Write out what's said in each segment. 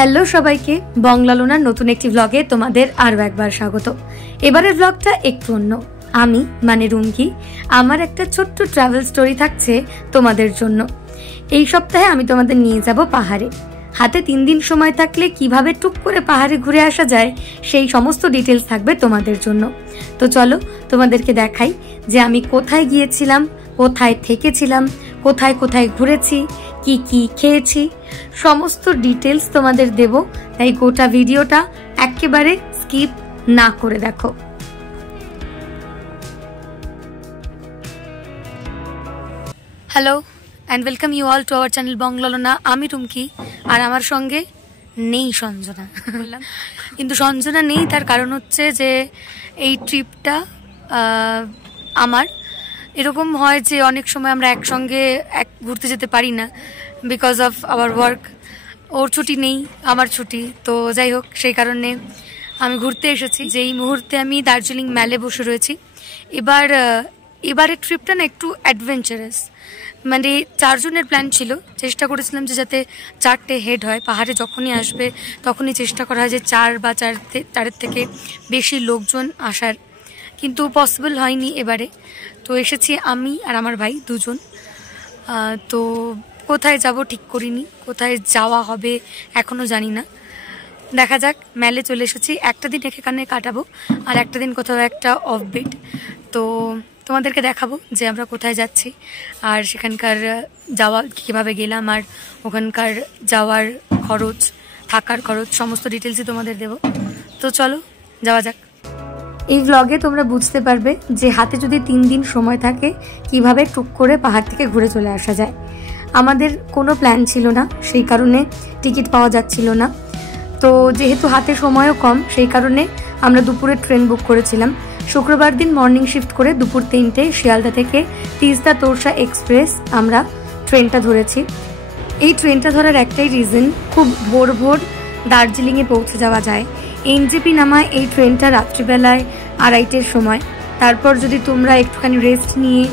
Hello সবাইকে, বংলালোনার নতুন একটি ব্লগে তোমাদের আরও একবার স্বাগত। এবারের ব্লগটা একটু অন্য। আমি মানে রুমকি, আমার একটা ছোট্ট ট্রাভেল স্টোরি থাকছে তোমাদের জন্য। এই সপ্তাহে আমি তোমাদের নিয়ে যাব পাহাড়ে। হাতে 3 দিন সময় থাকলে কিভাবে টুক করে পাহাড়ে ঘুরে আসা যায় সেই সমস্ত ডিটেলস থাকবে তোমাদের জন্য। তো চলো তোমাদেরকে দেখাই যে আমি কোথায় গিয়েছিলাম, কোথায় থেকেছিলাম, কোথায় কোথায় ঘুরেছি, কি কি খেয়েছি, সমস্ত ডিটেলস তোমাদের দেব। তাই গোটা ভিডিওটা একেবারে স্কিপ না করে দেখো। Hello and welcome you all to our channel বংলালোনা। আমি রুমকি, আর আমার সঙ্গে নেই সঞ্জনা। কিন্তু সঞ্জনা নেই, তার কারণ হচ্ছে যে এই ট্রিপটা আমার এরকম হয় যে অনেক সময় আমরা একসঙ্গে ঘুরতে যেতে পারি না বিকজ অফ আওয়ার ওয়ার্ক। ওর ছুটি নেই, আমার ছুটি, তো যাই হোক সেই কারণে আমি ঘুরতে এসেছি। যেই মুহূর্তে আমি দার্জিলিং ম্যালে বসে রয়েছি। এবারের ট্রিপটা না একটু অ্যাডভেঞ্চারাস, মানে 4 জনের প্ল্যান ছিল। চেষ্টা করেছিলাম যে যাতে 4টে হেড হয়। পাহাড়ে যখনই আসবে তখনই চেষ্টা করা হয় যে 4 বা 4-এর থেকে বেশি লোকজন আসার, কিন্তু পসিবল হয়নি এবারে। তো এসেছি আমি আর আমার ভাই 2 জন। তো কোথায় যাব ঠিক করিনি, কোথায় যাওয়া হবে এখনও জানি না, দেখা যাক। মেলে চলে এসেছি, একটা দিন এখানে কাটাবো আর একটা দিন কোথাও একটা অফবিট। তো তোমাদেরকে দেখাবো যে আমরা কোথায় যাচ্ছি আর সেখানকার যাওয়া কীভাবে গেলাম আর ওখানকার যাওয়ার খরচ, থাকার খরচ, সমস্ত ডিটেলসই তোমাদের দেব। তো চলো যাওয়া যাক। এই ব্লগে তোমরা বুঝতে পারবে যে হাতে যদি 3 দিন সময় থাকে কিভাবে টুক করে পাহাড় থেকে ঘুরে চলে আসা যায়। আমাদের কোনো প্ল্যান ছিল না, সেই কারণে টিকিট পাওয়া যাচ্ছিল না। তো যেহেতু হাতে সময়ও কম, সেই কারণে আমরা দুপুরে ট্রেন বুক করেছিলাম। শুক্রবার দিন মর্নিং শিফট করে দুপুর 3টে শিয়ালদা থেকে তিস্তা তোরসা এক্সপ্রেস আমরা ট্রেনটা ধরেছি। এই ট্রেনটা ধরার একটাই রিজন, খুব ভোর ভোর দার্জিলিংয়ে পৌঁছে যাওয়া যায়। এনজেপি নামায় এই ট্রেনটা রাত্রিবেলায় 2:30-এর সময়। তারপর যদি তোমরা একটুখানি রেস্ট নিয়ে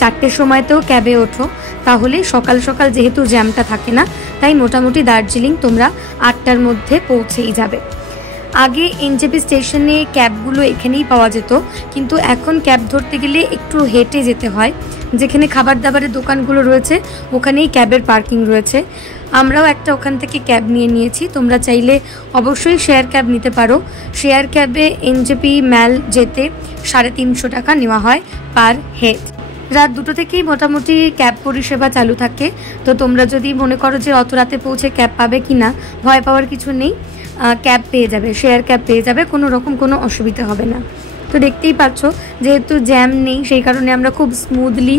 4টের সময়তেও ক্যাবে ওঠো, তাহলে সকাল সকাল যেহেতু জ্যামটা থাকে না, তাই মোটামুটি দার্জিলিং তোমরা 8টার মধ্যে পৌঁছেই যাবে। আগে এনজেপি স্টেশনে ক্যাবগুলো এখানেই পাওয়া যেত, কিন্তু এখন ক্যাব ধরতে গেলে একটু হেঁটে যেতে হয়। যেখানে খাবার দাবারের দোকানগুলো রয়েছে ওখানেই ক্যাবের পার্কিং রয়েছে। আমরাও একটা ওখান থেকে ক্যাব নিয়েছি। তোমরা চাইলে অবশ্যই শেয়ার ক্যাব নিতে পারো। শেয়ার ক্যাবে এনজেপি ম্যাল যেতে 350 টাকা নেওয়া হয় পার হেড। রাত 2টো থেকেই মোটামুটি ক্যাব পরিষেবা চালু থাকে। তো তোমরা যদি মনে করো যে অত রাতে পৌঁছে ক্যাব পাবে কি না, ভয় পাওয়ার কিছু নেই, ক্যাব পেয়ে যাবে, শেয়ার ক্যাব পেয়ে যাবে, কোনো রকম কোনো অসুবিধা হবে না। তো দেখতেই পাচ্ছ যেহেতু জ্যাম নেই, সেই কারণে আমরা খুব স্মুথলি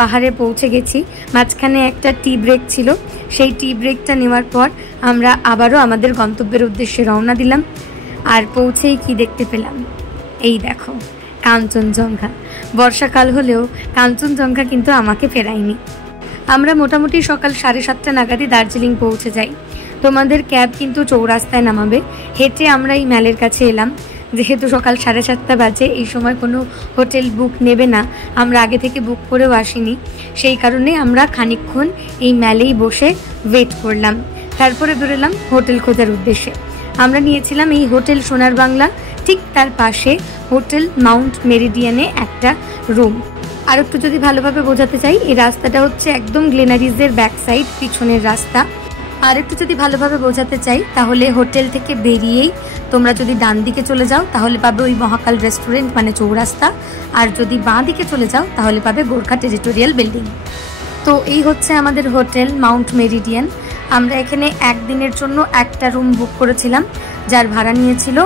পাহাড়ে পৌঁছে গেছি। মাঝখানে একটা টি ব্রেক ছিল, সেই টি ব্রেকটা নেওয়ার পর আমরা আবারও আমাদের গন্তব্যের উদ্দেশ্যে রওনা দিলাম। আর পৌঁছেই কি দেখতে পেলাম, এই দেখো কাঞ্চনজঙ্ঘা। বর্ষাকাল হলেও কাঞ্চনজঙ্ঘা কিন্তু আমাকে ফেরায়নি। আমরা মোটামুটি সকাল 7:30 নাগাদই দার্জিলিং পৌঁছে যাই। তোমাদের ক্যাব কিন্তু চৌরাস্তায় নামাবে। হেঁটে আমরা এই ম্যালের কাছে এলাম। যেহেতু সকাল 7:30 বাজে, এই সময় কোনো হোটেল বুক নেবে না, আমরা আগে থেকে বুক করেও আসিনি, সেই কারণে আমরা খানিকক্ষণ এই ম্যালেই বসে ওয়েট করলাম। তারপরে বেরোলাম হোটেল খোঁজার উদ্দেশ্যে। আমরা নিয়েছিলাম এই হোটেল সোনার বাংলা, ঠিক তার পাশে হোটেল মাউন্ট মেরিডিয়ানে একটা রুম। আর একটু যদি ভালোভাবে বোঝাতে চাই, এই রাস্তাটা হচ্ছে একদম গ্লেনারিজের ব্যাক সাইড, পিছনের রাস্তা। আর একটু যদি ভালোভাবে বোঝাতে চাই, তাহলে হোটেল থেকে বেরিয়েই তোমরা যদি ডান দিকে চলে যাও তাহলে পাবে ওই মহাকাল রেস্টুরেন্ট মানে চৌরাস্তা, আর যদি বাঁ দিকে চলে যাও তাহলে পাবে গোর্খা টেরিটোরিয়াল বিল্ডিং। তো এই হচ্ছে আমাদের হোটেল মাউন্ট মেরিডিয়ান। আমরা এখানে একদিনের জন্য একটা রুম বুক করেছিলাম, যার ভাড়া নিয়েছিল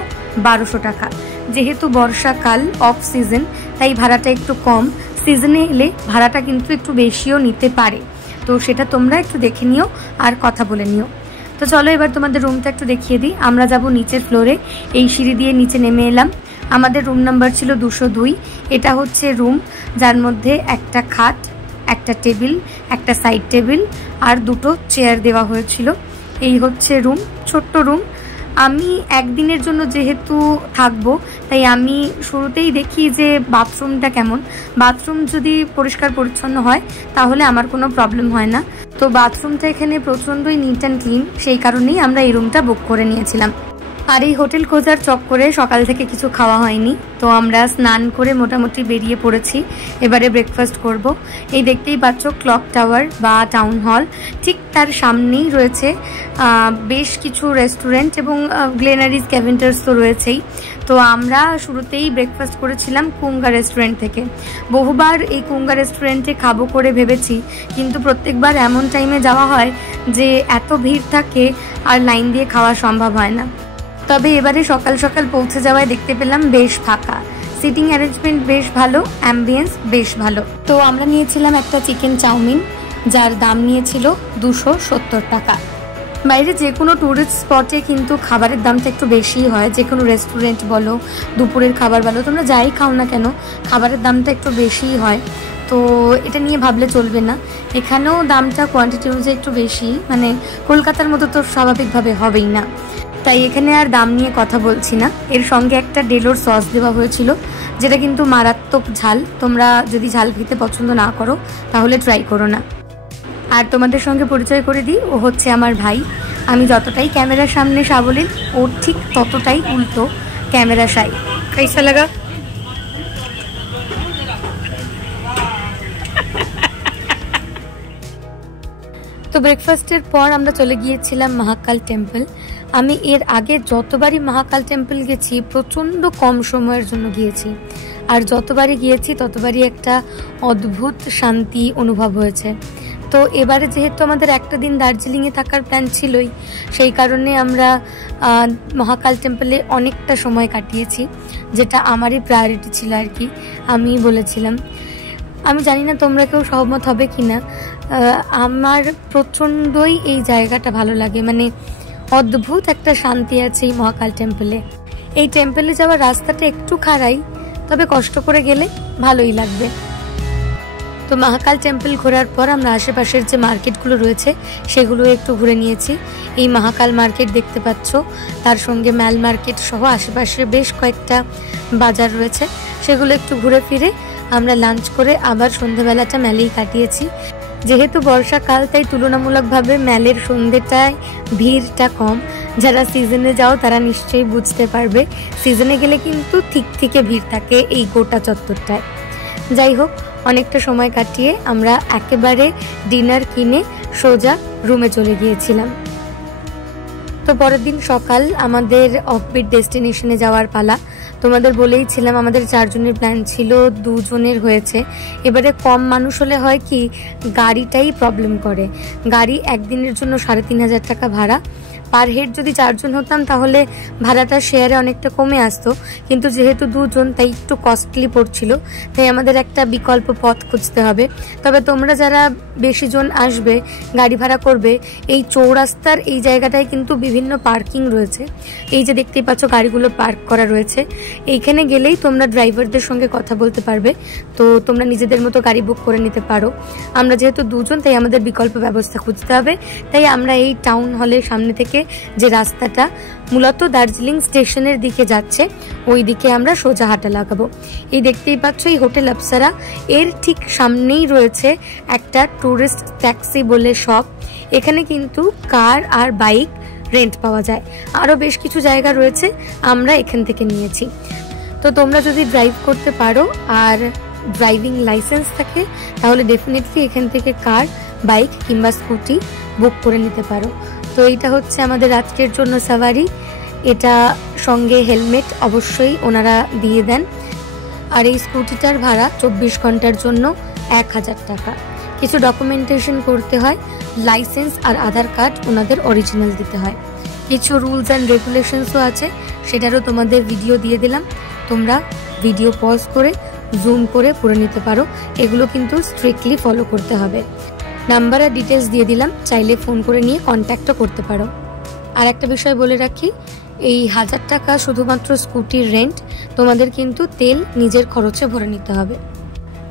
1200 টাকা। যেহেতু বর্ষাকাল অফ সিজন, তাই ভাড়াটা একটু কম। সিজনে এলে ভাড়াটা কিন্তু একটু বেশিও নিতে পারে, তো সেটা তোমরা একটু দেখে নিও আর কথা বলে নিও। তো চলো এবার তোমাদের রুমটা একটু দেখিয়ে দিই। আমরা যাব নিচের ফ্লোরে, এই সিঁড়ি দিয়ে নিচে নেমে এলাম। আমাদের রুম নাম্বার ছিল 202। এটা হচ্ছে রুম, যার মধ্যে একটা খাট, একটা টেবিল, একটা সাইড টেবিল আর 2টো চেয়ার দেওয়া হয়েছিল। এই হচ্ছে রুম, ছোট্ট রুম। আমি একদিনের জন্য যেহেতু থাকবো, তাই আমি শুরুতেই দেখি যে বাথরুমটা কেমন। বাথরুম যদি পরিষ্কার পরিচ্ছন্ন হয় তাহলে আমার কোনো প্রবলেম হয় না। তো বাথরুমটা এখানে প্রচণ্ডই নিট অ্যান্ড ক্লিন, সেই কারণেই আমরা এই রুমটা বুক করে নিয়েছিলাম। আর এই হোটেল খোঁজার চক্করে সকাল থেকে কিছু খাওয়া হয়নি, তো আমরা স্নান করে মোটামুটি বেরিয়ে পড়েছি। এবারে ব্রেকফাস্ট করব। এই দেখতেই পাচ্ছ ক্লক টাওয়ার বা টাউন হল, ঠিক তার সামনেই রয়েছে বেশ কিছু রেস্টুরেন্ট এবং গ্লেনারিজ ক্যাভেন্টার্স তো রয়েছেই। তো আমরা শুরুতেই ব্রেকফাস্ট করেছিলাম কুঙ্গা রেস্টুরেন্ট থেকে। বহুবার এই কুঙ্গা রেস্টুরেন্টে খাবো করে ভেবেছি, কিন্তু প্রত্যেকবার এমন টাইমে যাওয়া হয় যে এত ভিড় থাকে আর লাইন দিয়ে খাওয়া সম্ভব হয় না। তবে এবারে সকাল সকাল পৌঁছে যাওয়ায় দেখতে পেলাম বেশ ফাঁকা, সিটিং অ্যারেঞ্জমেন্ট বেশ ভালো, অ্যাম্বিয়েন্স বেশ ভালো। তো আমরা নিয়েছিলাম একটা চিকেন চাউমিন, যার দাম নিয়েছিল 270 টাকা। বাইরে যে কোনো ট্যুরিস্ট স্পটে কিন্তু খাবারের দামটা একটু বেশিই হয়, যে কোনো রেস্টুরেন্ট বলো, দুপুরের খাবার বলো, তোমরা যাই খাও না কেন খাবারের দামটা একটু বেশিই হয়। তো এটা নিয়ে ভাবলে চলবে না, এখানেও দামটা কোয়ান্টিটি অনুযায়ী একটু বেশি, মানে কলকাতার মতো তো স্বাভাবিকভাবে হবেই না। তাই এখানে আর দাম নিয়ে কথা বলছি না। এর সঙ্গে একটা ডেলোর সস দেওয়া হয়েছিল, যেটা কিন্তু মারাত্মক ঝাল। তোমরা যদি ঝাল খেতে পছন্দ না করো তাহলে ট্রাই করো না। আর তোমাদের সঙ্গে পরিচয় করে দিই, ও হচ্ছে আমার ভাই। আমি যতটাই ক্যামেরার সামনে সাবলীল, ও ঠিক ততটাই উল্টো ক্যামেরা শাই। कैसा लगा? তো ব্রেকফাস্টের পর আমরা চলে গিয়েছিলাম মহাকাল টেম্পল। আমি এর আগে যতবারই মহাকাল টেম্পল গেছি প্রচণ্ড কম সময়ের জন্য গিয়েছি, আর যতবারই গিয়েছি ততবারই একটা অদ্ভুত শান্তি অনুভব হয়েছে। তো এবারে যেহেতু আমাদের একটা দিন দার্জিলিংয়ে থাকার প্ল্যান ছিলই, সেই কারণে আমরা মহাকাল টেম্পলে অনেকটা সময় কাটিয়েছি, যেটা আমারই প্রায়োরিটি ছিল আর কি। আমি বলেছিলাম, আমি জানি না তোমরা কেউ সহমত হবে কি না, আমার প্রচণ্ডই এই জায়গাটা ভালো লাগে, মানে অদ্ভুত একটা শান্তি আছে এই মহাকাল টেম্পলে। এই টেম্পলে যাওয়ার রাস্তাটা একটু খাড়াই, তবে কষ্ট করে গেলে ভালোই লাগবে। তো মহাকাল টেম্পল ঘোরার পর আমরা আশেপাশের যে মার্কেটগুলো রয়েছে সেগুলো একটু ঘুরে নিয়েছি। এই মহাকাল মার্কেট দেখতে পাচ্ছ, তার সঙ্গে ম্যাল মার্কেট সহ আশেপাশে বেশ কয়েকটা বাজার রয়েছে, সেগুলো একটু ঘুরে ফিরে আমরা লাঞ্চ করে আবার সন্ধ্যেবেলাটা ম্যালেই কাটিয়েছি। যেহেতু বর্ষাকাল তাই তুলনামূলকভাবে ম্যালের সন্ধ্যেটায় ভিড়টা কম। যারা সিজনে যাও তারা নিশ্চয়ই বুঝতে পারবে, সিজনে গেলে কিন্তু ঠিক থেকে ভিড় থাকে এই গোটা চত্বরটায়। যাই হোক, অনেকটা সময় কাটিয়ে আমরা একেবারে ডিনার কিনে সোজা রুমে চলে গিয়েছিলাম। তো পরের দিন সকাল আমাদের অফবিট ডেস্টিনেশনে যাওয়ার পালা। তোমাদের বলেইছিলাম আমাদের 4 জনের প্ল্যান ছিল, 2 জনের হয়েছে। এবারে কম মানুষ হলে হয় কি, গাড়িটাই প্রবলেম করে। গাড়ি একদিনের জন্য 3500 টাকা ভাড়া, পার হেড যদি 4 জন হতাম তাহলে ভাড়াটা শেয়ারে অনেকটা কমে আসতো, কিন্তু যেহেতু 2 জন তাই একটু কস্টলি পড়ছিল, তাই আমাদের একটা বিকল্প পথ খুঁজতে হবে। তবে তোমরা যারা বেশি জন আসবে, গাড়ি ভাড়া করবে, এই চৌরাস্তার এই জায়গাটায় কিন্তু বিভিন্ন পার্কিং রয়েছে। এই যে দেখতেই পাচ্ছ গাড়িগুলো পার্ক করা রয়েছে, এইখানে গেলেই তোমরা ড্রাইভারদের সঙ্গে কথা বলতে পারবে, তো তোমরা নিজেদের মতো গাড়ি বুক করে নিতে পারো। আমরা যেহেতু 2 জন তাই আমাদের বিকল্প ব্যবস্থা খুঁজতে হবে, তাই আমরা এই টাউন হলের সামনে থেকে যে রাস্তাটা মূলত দার্জিলিং স্টেশনের দিকে যাচ্ছে, ওই দিকে আমরা সোজা হাঁটা লাগাবো। এই দেখতেই পাচ্ছ এই হোটেল অপ্সরা, এর ঠিক সামনেই রয়েছে একটা টুরিস্ট ট্যাক্সি বলে শপ। এখানে কিন্তু কার আর বাইক রেন্ট পাওয়া যায়, আরও বেশ কিছু জায়গা রয়েছে, আমরা এখান থেকে নিয়েছি। তো তোমরা যদি ড্রাইভ করতে পারো আর ড্রাইভিং লাইসেন্স থাকে তাহলে ডেফিনেটলি এখান থেকে কার, বাইক কিংবা স্কুটি বুক করে নিতে পারো। তো এইটা হচ্ছে আমাদের আজকের জন্য সাফারি। এটা সঙ্গে হেলমেট অবশ্যই ওনারা দিয়ে দেন। আর এই স্কুটিটার ভাড়া 24 ঘন্টার জন্য 1000 টাকা। কিছু ডকুমেন্টেশন করতে হয়, লাইসেন্স আর আধার কার্ড ওনাদের অরিজিনাল দিতে হয়। কিছু রুলস অ্যান্ড রেগুলেশনসও আছে, সেটারও তোমাদের ভিডিও দিয়ে দিলাম, তোমরা ভিডিও পজ করে জুম করে পড়ে নিতে পারো। এগুলো কিন্তু স্ট্রিক্টলি ফলো করতে হবে। নাম্বার আর ডিটেলস দিয়ে দিলাম, চাইলে ফোন করে নিয়ে কন্ট্যাক্টও করতে পারো। আর একটা বিষয় বলে রাখি, এই 1000 টাকা শুধুমাত্র স্কুটির রেন্ট, তোমাদের কিন্তু তেল নিজের খরচে ভরে নিতে হবে।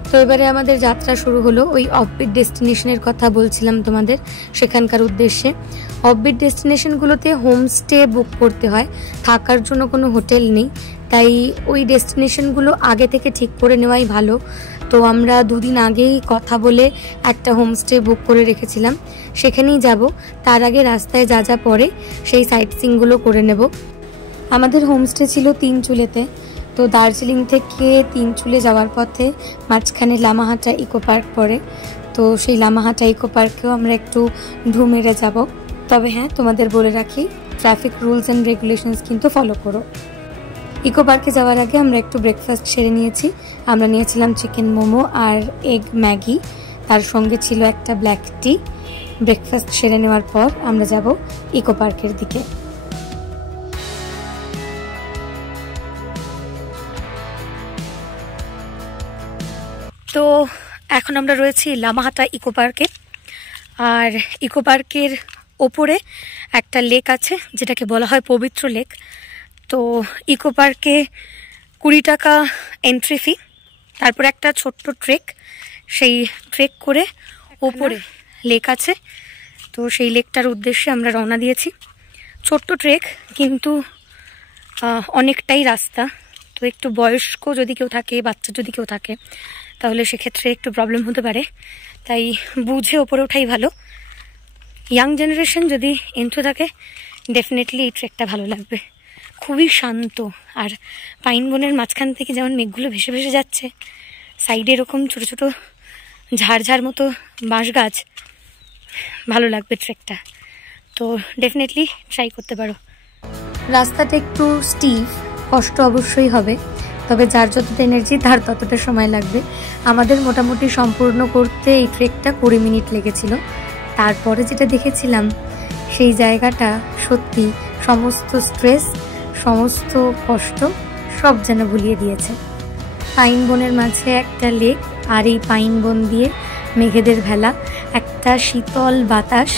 তো এবারে আমাদের যাত্রা শুরু হলো। ওই অফবিট ডেস্টিনেশনের কথা বলছিলাম তোমাদের, সেখানকার উদ্দেশ্যে। অফবিট ডেস্টিনেশনগুলোতে হোমস্টে বুক করতে হয়, থাকার জন্য কোনো হোটেল নেই, তাই ওই ডেস্টিনেশনগুলো আগে থেকে ঠিক করে নেওয়াই ভালো। তো আমরা 2 দিন আগেই কথা বলে একটা হোমস্টে বুক করে রেখেছিলাম, সেখানেই যাব। তার আগে রাস্তায় যা যা পড়ে সেই সাইট সিইংগুলো করে নেব। আমাদের হোমস্টে ছিল তিনচুলেতে। তো দার্জিলিং থেকে তিনচুলে যাওয়ার পথে মাঝখানে লামাহাটা ইকো পার্ক পড়ে। তো সেই লামাহাটা ইকো পার্কেও আমরা একটু ঢু মেরে যাব। তবে হ্যাঁ, তোমাদের বলে রাখি, ট্রাফিক রুলস অ্যান্ড রেগুলেশনস কিন্তু ফলো করো। ইকো পার্কে যাওয়ার আগে আমরা একটু ব্রেকফাস্ট সেরে নিয়েছি। আমরা নিয়েছিলাম চিকেন মোমো আর এগ ম্যাগি, তার সঙ্গে ছিল একটা ব্ল্যাক টি। ব্রেকফাস্ট সেরে নেওয়ার পর আমরা যাব ইকো পার্কের দিকে। তো এখন আমরা রয়েছি লামাহাটা ইকো পার্কে। আর ইকো পার্কের ওপরে একটা লেক আছে, যেটাকে বলা হয় পবিত্র লেক। তো ইকো পার্কে 20 টাকা এন্ট্রি ফি, তারপর একটা ছোট্ট ট্রেক, সেই ট্রেক করে ওপরে লেক আছে। তো সেই লেকটার উদ্দেশ্যে আমরা রওনা দিয়েছি। ছোট্ট ট্রেক, কিন্তু অনেকটাই রাস্তা। তো একটু বয়স্ক যদি কেউ থাকে, বাচ্চা যদি কেউ থাকে, তাহলে সেক্ষেত্রে একটু প্রবলেম হতে পারে, তাই বুঝে ওপরে ওঠাই ভালো। ইয়াং জেনারেশন যদি এন্ট্রি থাকে, ডেফিনেটলি এই ট্রেকটা ভালো লাগবে। খুবই শান্ত, আর পাইন বনের মাঝখান থেকে যেমন মেঘগুলো ভেসে ভেসে যাচ্ছে, সাইডে এরকম ছোট ছোট ঝাড় মতো বাঁশ গাছ, ভালো লাগবে ট্রেকটা। তো ডেফিনেটলি ট্রাই করতে পারো। রাস্তাটা একটু স্টিফ, কষ্ট অবশ্যই হবে, তবে যার যতটা এনার্জি তার ততটা সময় লাগবে। আমাদের মোটামুটি সম্পূর্ণ করতে এই ট্রেকটা 20 মিনিট লেগেছিল। তারপরে যেটা দেখেছিলাম, সেই জায়গাটা সত্যি সমস্ত স্ট্রেস, সমস্ত কষ্ট সব যেন ভুলিয়ে দিয়েছে। পাইন বনের মাঝে একটা লেক, আর এই পাইন বন দিয়ে মেঘেদের ভেলা, একটা শীতল বাতাস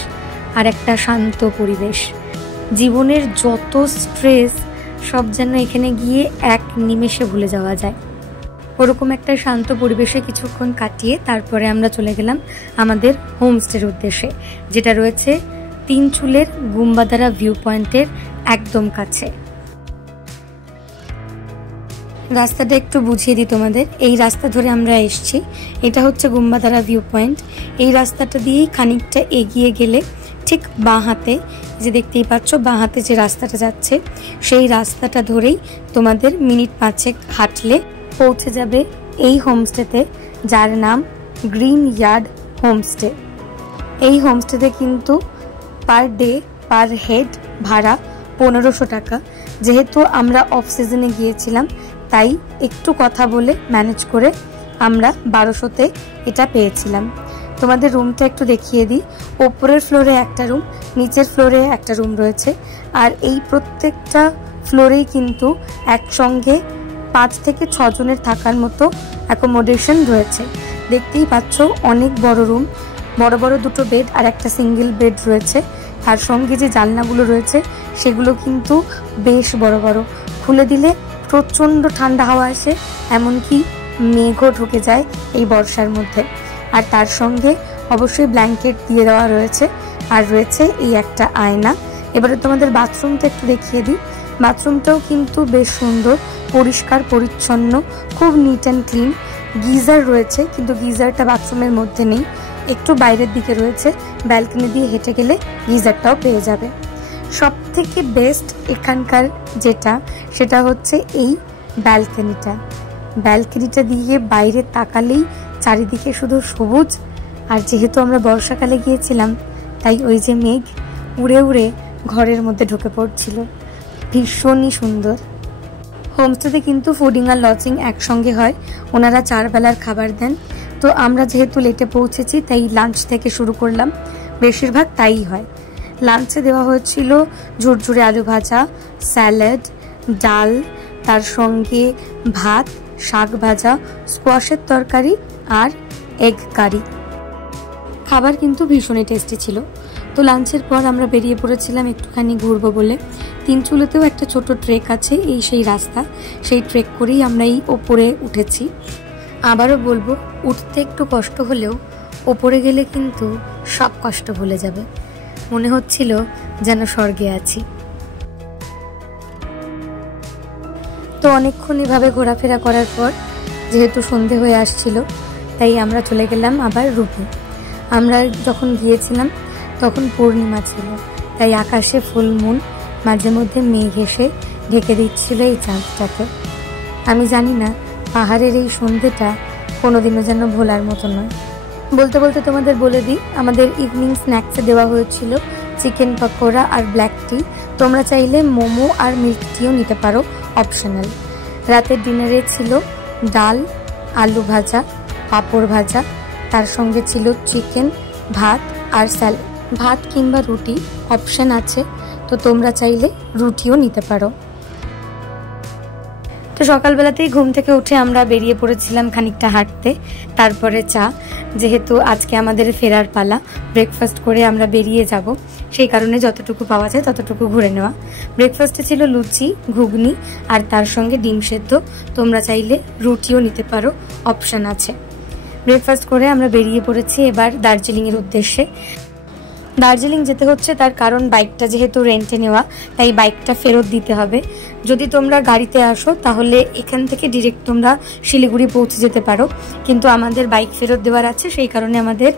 আর একটা শান্ত পরিবেশ। জীবনের যত স্ট্রেস সব যেন এখানে গিয়ে এক নিমেষে ভুলে যাওয়া যায়। ওরকম একটা শান্ত পরিবেশে কিছুক্ষণ কাটিয়ে তারপরে আমরা চলে গেলাম আমাদের হোমস্টের উদ্দেশ্যে, যেটা রয়েছে তিনচুলের গুম্বাদারা ভিউ পয়েন্টের একদম কাছে। রাস্তাটা একটু বুঝিয়ে দিই তোমাদের। এই রাস্তা ধরে আমরা এসছি, এটা হচ্ছে গুম্বাদারা ভিউ পয়েন্ট। এই রাস্তাটা দিয়েই খানিকটা এগিয়ে গেলে ঠিক বাঁ হাতে, যে দেখতেই পাচ্ছ বাঁ হাতে যে রাস্তাটা যাচ্ছে, সেই রাস্তাটা ধরেই তোমাদের মিনিট 5 হাঁটলে পৌঁছে যাবে এই হোমস্টেতে, যার নাম গ্রিন ইয়ার্ড হোমস্টে। এই হোমস্টেতে কিন্তু পার ডে পার হেড ভাড়া 1500 টাকা। যেহেতু আমরা অফ সিজনে গিয়েছিলাম, তাই একটু কথা বলে ম্যানেজ করে আমরা 1200-তে এটা পেয়েছিলাম। তোমাদের রুমটা একটু দেখিয়ে দিই। ওপরের ফ্লোরে একটা রুম, নিচের ফ্লোরে একটা রুম রয়েছে, আর এই প্রত্যেকটা ফ্লোরেই কিন্তু একসঙ্গে 5 থেকে 6 জনের থাকার মতো অ্যাকোমোডেশন রয়েছে। দেখতেই পাচ্ছ অনেক বড় রুম, বড় বড় 2টো বেড আর একটা সিঙ্গেল বেড রয়েছে। তার সঙ্গে যে জানলাগুলো রয়েছে সেগুলো কিন্তু বেশ বড় বড়, খুলে দিলে প্রচণ্ড ঠান্ডা হাওয়া আসে, এমনকি মেঘও ঢুকে যায় এই বর্ষার মধ্যে। আর তার সঙ্গে অবশ্যই ব্ল্যাঙ্কেট দিয়ে দেওয়া রয়েছে, আর রয়েছে এই একটা আয়না। এবারে তোমাদের বাথরুমটা একটু দেখিয়ে দিই। বাথরুমটাও কিন্তু বেশ সুন্দর, পরিষ্কার পরিচ্ছন্ন, খুব নিট অ্যান্ড ক্লিন। গিজার রয়েছে, কিন্তু গিজারটা বাথরুমের মধ্যে নেই, একটু বাইরের দিকে রয়েছে। ব্যালকনি দিয়ে হেঁটে গেলে গিজারটাও পেয়ে যাবে। সব থেকে বেস্ট এখানকার যেটা, সেটা হচ্ছে এই ব্যালকনিটা দিয়ে বাইরে তাকালেই চারিদিকে শুধু সবুজ। আর যেহেতু আমরা বর্ষাকালে গিয়েছিলাম, তাই ওই যে মেঘ উড়ে উড়ে ঘরের মধ্যে ঢুকে পড়ছিল, ভীষণই সুন্দর। হোমস্টেতে কিন্তু ফুডিং আর লজিং একসঙ্গে হয়, ওনারা 4 বেলার খাবার দেন। তো আমরা যেহেতু লেটে পৌঁছেছি, তাই লাঞ্চ থেকে শুরু করলাম, বেশিরভাগ তাই হয়। লাঞ্চে দেওয়া হয়েছিল ঝুরঝুরে আলু ভাজা, স্যালাড, ডাল, তার সঙ্গে ভাত, শাক ভাজা, স্কোয়াশের তরকারি আর এগ কারি। খাবার কিন্তু ভীষণই টেস্টি ছিল। তো লাঞ্চের পর আমরা বেরিয়ে পড়েছিলাম একটুখানি ঘুরবো বলে। তিনচুলেতেও একটা ছোট ট্রেক আছে, এই সেই রাস্তা, সেই ট্রেক করেই আমরা এই ওপরে উঠেছি। আবারও বলবো, উঠতে একটু কষ্ট হলেও ওপরে গেলে কিন্তু সব কষ্ট ভুলে যাবে। মনে হচ্ছিল যেন স্বর্গে আছি। তো অনেকক্ষণ এভাবে ঘোরাফেরা করার পর যেহেতু সন্ধে হয়ে আসছিল, তাই আমরা চলে গেলাম আবার রুমে। আমরা যখন গিয়েছিলাম তখন পূর্ণিমা ছিল, তাই আকাশে ফুল মুন, মাঝে মধ্যে মেঘ এসে ঢেকে দিচ্ছিল এই চাঁদটাকে। আমি জানি না পাহাড়ের এই সন্ধেটা কোনোদিনও যেন ভোলার মতো নয়। বলতে বলতে তোমাদের বলে দিই, আমাদের ইভিনিং স্ন্যাক্সে দেওয়া হয়েছিল চিকেন পকোড়া আর ব্ল্যাক টি। তোমরা চাইলে মোমো আর মিল্ক টিও নিতে পারো, অপশনাল। রাতের ডিনারে ছিল ডাল, আলু ভাজা, পাঁপড় ভাজা, তার সঙ্গে ছিল চিকেন, ভাত আর স্যালাড। ভাত কিংবা রুটি অপশন আছে, তো তোমরা চাইলে রুটিও নিতে পারো। তো সকালবেলাতেই ঘুম থেকে উঠে আমরা বেরিয়ে পড়েছিলাম খানিকটা হাঁটতে, তারপরে চা। যেহেতু আজকে আমাদের ফেরার পালা, ব্রেকফাস্ট করে আমরা বেরিয়ে যাব, সেই কারণে যতটুকু পাওয়া যায় ততটুকু ঘুরে নেওয়া। ব্রেকফাস্টে ছিল লুচি, ঘুগনি আর তার সঙ্গে ডিম সেদ্ধ। তোমরা চাইলে রুটিও নিতে পারো, অপশান আছে। ব্রেকফাস্ট করে আমরা বেরিয়ে পড়েছি এবার দার্জিলিংয়ের উদ্দেশ্যে। দার্জিলিং যেতে হচ্ছে তার কারণ বাইকটা যেহেতু রেন্টে নেওয়া, তাই বাইকটা ফেরত দিতে হবে। যদি তোমরা গাড়িতে আসো তাহলে এখান থেকে ডিরেক্ট তোমরা শিলিগুড়ি পৌঁছে যেতে পারো, কিন্তু আমাদের বাইক ফেরত দেওয়ার আছে, সেই কারণে আমাদের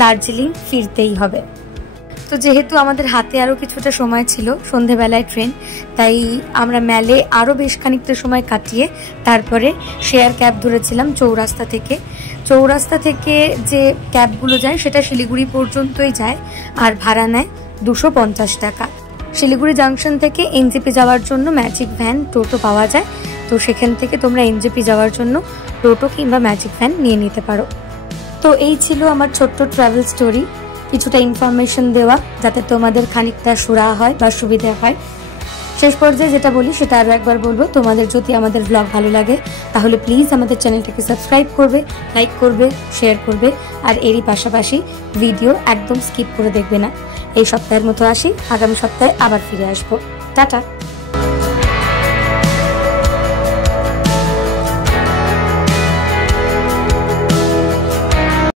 দার্জিলিং ফিরতেই হবে। তো যেহেতু আমাদের হাতে আরও কিছুটা সময় ছিল, সন্ধেবেলায় ট্রেন, তাই আমরা ম্যালে আরও বেশ খানিকটা সময় কাটিয়ে তারপরে শেয়ার ক্যাব ধরেছিলাম চৌরাস্তা থেকে। চৌরাস্তা থেকে যে ক্যাবগুলো যায় সেটা শিলিগুড়ি পর্যন্তই যায়, আর ভাড়া নেয় 250 টাকা। শিলিগুড়ি জাংশন থেকে এনজেপি যাওয়ার জন্য ম্যাজিক ভ্যান, টোটো পাওয়া যায়, তো সেখান থেকে তোমরা এনজেপি যাওয়ার জন্য টোটো কিংবা ম্যাজিক ভ্যান নিয়ে নিতে পারো। তো এই ছিল আমার ছোট্ট ট্রাভেল স্টোরি, কিছুটা ইনফরমেশন দেওয়া যাতে তোমাদের খানিকটা সুরাহা হয় বা সুবিধা হয়। শেষ পর্যায়ে যেটা বলি সেটা আরও একবার বলবো, তোমাদের যদি আমাদের ব্লগ ভালো লাগে তাহলে প্লিজ আমাদের চ্যানেলটাকে সাবস্ক্রাইব করবে, লাইক করবে, শেয়ার করবে, আর এরই পাশাপাশি ভিডিও একদম স্কিপ করে দেখবে না। এই সপ্তাহের মতো আসি, আগামী সপ্তাহে আবার ফিরে আসবো। টাটা।